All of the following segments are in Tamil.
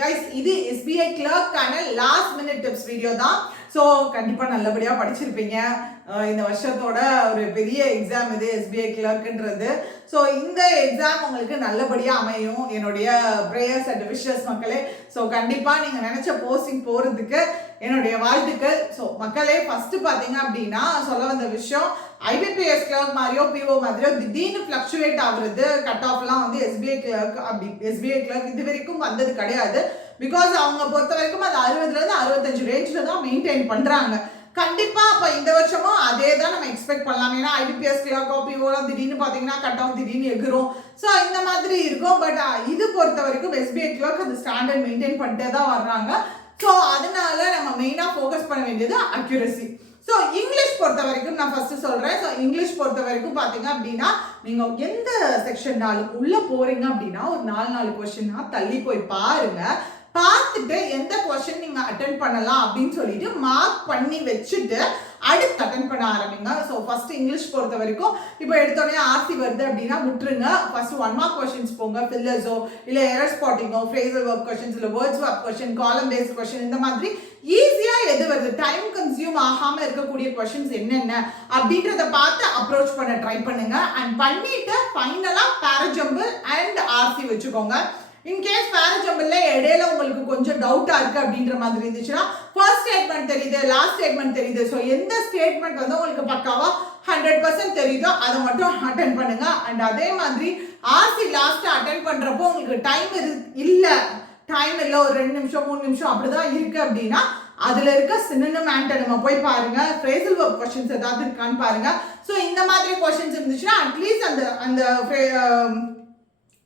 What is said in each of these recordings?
guys, இது SBI clerk last minute tips video தான். ஸோ கண்டிப்பாக நல்லபடியாக படிச்சிருப்பீங்க. இந்த வருஷத்தோட ஒரு பெரிய எக்ஸாம் இது SBI கிளர்க்குன்றது. ஸோ இந்த எக்ஸாம் உங்களுக்கு நல்லபடியாக அமையும் என்னுடைய ப்ரேயர்ஸ் அண்ட் விஷஸ் மக்களே. ஸோ கண்டிப்பாக நீங்கள் நினச்ச போஸ்டிங் போகிறதுக்கு என்னுடைய வாழ்த்துக்கள். ஸோ மக்களே, ஃபஸ்ட்டு பார்த்தீங்க அப்படின்னா சொல்ல வந்த விஷயம், IBPS கிளர்க் மாதிரியோ PO மாதிரியோ திடீர்னு ஃப்ளக்சுவேட் ஆகுறது கட் ஆஃப்லாம் வந்து SBI கிளர்க் இது வரைக்கும் வந்தது கிடையாது. பிகாஸ் அவங்க பொறுத்த வரைக்கும் அது 60லேருந்து 65 ரேஞ்சில் தான் மெயின்டைன் பண்ணுறாங்க. கண்டிப்பாக அப்போ இந்த வருஷமும் அதே தான் நம்ம எக்ஸ்பெக்ட் பண்ணலாம். ஏன்னா IBPS கிளர்க்கோ POலாம் திடீர்னு பார்த்தீங்கன்னா கட் ஆஃப் திடீர்னு எகிரும். ஸோ இந்த மாதிரி இருக்கும். பட் இது பொறுத்த வரைக்கும் SBI கிளர்க் அந்த ஸ்டாண்டர்ட் மெயின்டைன் பண்ணிட்டே தான் வர்றாங்க. ஸோ அதனால நம்ம மெயினாக ஃபோக்கஸ் பண்ண வேண்டியது அக்யூரசி. ஸோ இங்கிலீஷ் பொறுத்த வரைக்கும் நான் ஃபர்ஸ்ட் சொல்கிறேன். ஸோ இங்கிலீஷ் பொறுத்த வரைக்கும் பார்த்தீங்க அப்படின்னா நீங்கள் எந்த செக்ஷன்னாலும் உள்ளே போகிறீங்க அப்படின்னா ஒரு 4 கொஸ்டின்னா தள்ளி போய் பாருங்க. பார்த்துட்டு எந்த கொஸ்டின் நீங்கள் அட்டென்ட் பண்ணலாம் அப்படின்னு சொல்லிட்டு மார்க் பண்ணி வச்சுட்டு அடுத்து அட்டென்ட் பண்ண ஆரம்பிங்க. ஸோ ஃபர்ஸ்ட் இங்கிலீஷ் பொறுத்த வரைக்கும் இப்போ எடுத்தோடனே RC வருது அப்படின்னா விட்டுருங்க. ஃபர்ஸ்ட் 1 மார்க் கொஸ்டின்ஸ் போங்க. ஃபில்லர்ஸோ இல்லை எரர் ஸ்பாட்டிங்கோ, ஃப்ரேசல் ஒர்க் கொஸ்டின்ஸ் இல்லை வேர்ட்ஸ் ஒர்க் கொஸ்டின், காலம் பேஸ்ட் கொஸ்டின், இந்த மாதிரி ஈஸியாக எது வருது, டைம் கன்சியூம் ஆகாமல் இருக்கக்கூடிய கொஸ்டின்ஸ் என்னென்ன அப்படின்றத பார்த்து அப்ரோச் பண்ண ட்ரை பண்ணுங்க. அண்ட் பண்ணிட்டு ஃபைனலாக பேராஜம்பிள் அண்ட் RC வச்சுக்கோங்க. இன்கேஸ் பேராஜம்பிள்ல இடையில உங்களுக்கு கொஞ்சம் டவுட்டா இருக்கு அப்படின்ற மாதிரி இருந்துச்சுன்னா ஃபர்ஸ்ட் ஸ்டேட்மெண்ட் தெரியுது, லாஸ்ட் ஸ்டேட்மெண்ட் தெரியுது. ஸோ எந்த ஸ்டேட்மெண்ட் வந்து உங்களுக்கு பக்காவா 100% தெரியுதோ அதை மட்டும் அட்டென்ட் பண்ணுங்க. அண்ட் அதே மாதிரி RC லாஸ்ட் அட்டென்ட் பண்றப்போ உங்களுக்கு டைம் இல்லை, ஒரு 2 நிமிஷம் 3 நிமிஷம் அப்படிதான் இருக்கு அப்படின்னா அதுல இருக்க சினோனிம் ஆன்டோனிம் போய் பாருங்க. ஃப்ரேசல் ஒர்க் கொஸ்டின்ஸ் ஏதாவது இருக்கான்னு பாருங்க. ஸோ இந்த மாதிரி கொஸ்டின்ஸ் இருந்துச்சுன்னா அட்லீஸ்ட் அந்த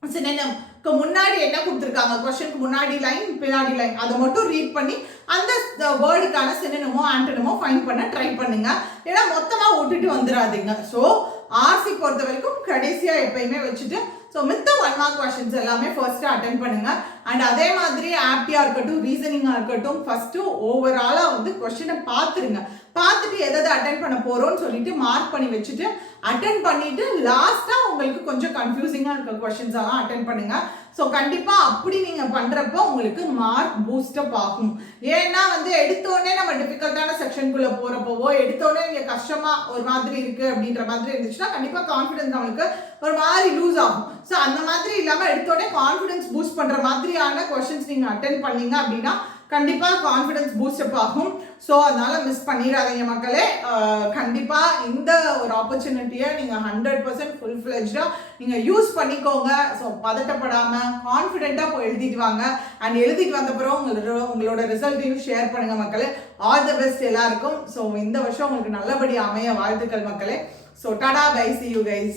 சினோனிம் முன்னாடி என்ன கொடுத்துருக்காங்க, கொஸ்டினுக்கு முன்னாடி லைன் பின்னாடி லைன் அதை மட்டும் ரீட் பண்ணி அந்த வேர்டுக்கான சினோனிமோ ஆன்டோனிமோ ஃபைண்ட் பண்ண ட்ரை பண்ணுங்க. ஏன்னா மொத்தமாக விட்டுட்டு வந்துடாதீங்க. ஸோ RC பொறுத்த வரைக்கும் கடைசியாக எப்பயுமே வச்சுட்டு மித்த 1 மார்க் கொஸ்டின்ஸ் எல்லாமே ஃபர்ஸ்ட் அட்டென்ட் பண்ணுங்க. அண்ட் அதே மாதிரி ஆப்டியாக இருக்கட்டும், ரீசனிங்காக இருக்கட்டும், ஃபர்ஸ்ட்டு ஓவராலாக வந்து கொஸ்டினை பார்த்துட்டு எதாவது அட்டென்ட் பண்ண போகிறோன்னு சொல்லிட்டு மார்க் பண்ணி வச்சுட்டு அட்டென்ட் பண்ணிட்டு லாஸ்ட்டாக உங்களுக்கு கொஞ்சம் கன்ஃபியூசிங்காக இருக்க கொஸ்டின்ஸ் எல்லாம் அட்டென்ட் பண்ணுங்க. ஸோ கண்டிப்பாக அப்படி நீங்கள் பண்ணுறப்போ உங்களுக்கு மார்க் பூஸ்டப் ஆகும். ஏன்னா வந்து எடுத்தோடனே நம்ம டிஃபிகல்ட்டான செக்ஷனுக்குள்ளே போகிறப்போவோ எடுத்தோடனே நீங்கள் கஷ்டமாக ஒரு மாதிரி இருக்குது அப்படின்ற மாதிரி இருந்துச்சுன்னா கண்டிப்பாக கான்ஃபிடன்ஸ் நம்மளுக்கு ஒரு மாதிரி லூஸ் ஆகும். ஸோ அந்த மாதிரி இல்லாமல் எடுத்தோடனே கான்ஃபிடன்ஸ் பூஸ்ட் பண்ணுற மாதிரியான கொஸ்டின்ஸ் நீங்கள் அட்டென்ட் பண்ணீங்க அப்படின்னா கண்டிப்பாக கான்ஃபிடன்ஸ் பூஸ்டப் ஆகும். ஸோ அதனால மிஸ் பண்ணிடாதீங்க மக்களே. கண்டிப்பாக இந்த ஒரு ஆப்பர்ச்சுனிட்டியை நீங்கள் 100% ஃபுல் ஃப்ளெஜ்டாக நீங்கள் யூஸ் பண்ணிக்கோங்க. ஸோ பதட்டப்படாமல் கான்ஃபிடென்ட்டாக போய் எழுதிட்டு வாங்க. அண்ட் எழுதிட்டு வந்த பிறகு உங்களோட ரிசல்ட்டையும் ஷேர் பண்ணுங்க மக்களே. ஆல் தி பெஸ்ட் எல்லாருக்கும். ஸோ இந்த வருஷம் உங்களுக்கு நல்லபடியாக அமைய வாழ்த்துக்கள் மக்களே. So tata bye, see you guys.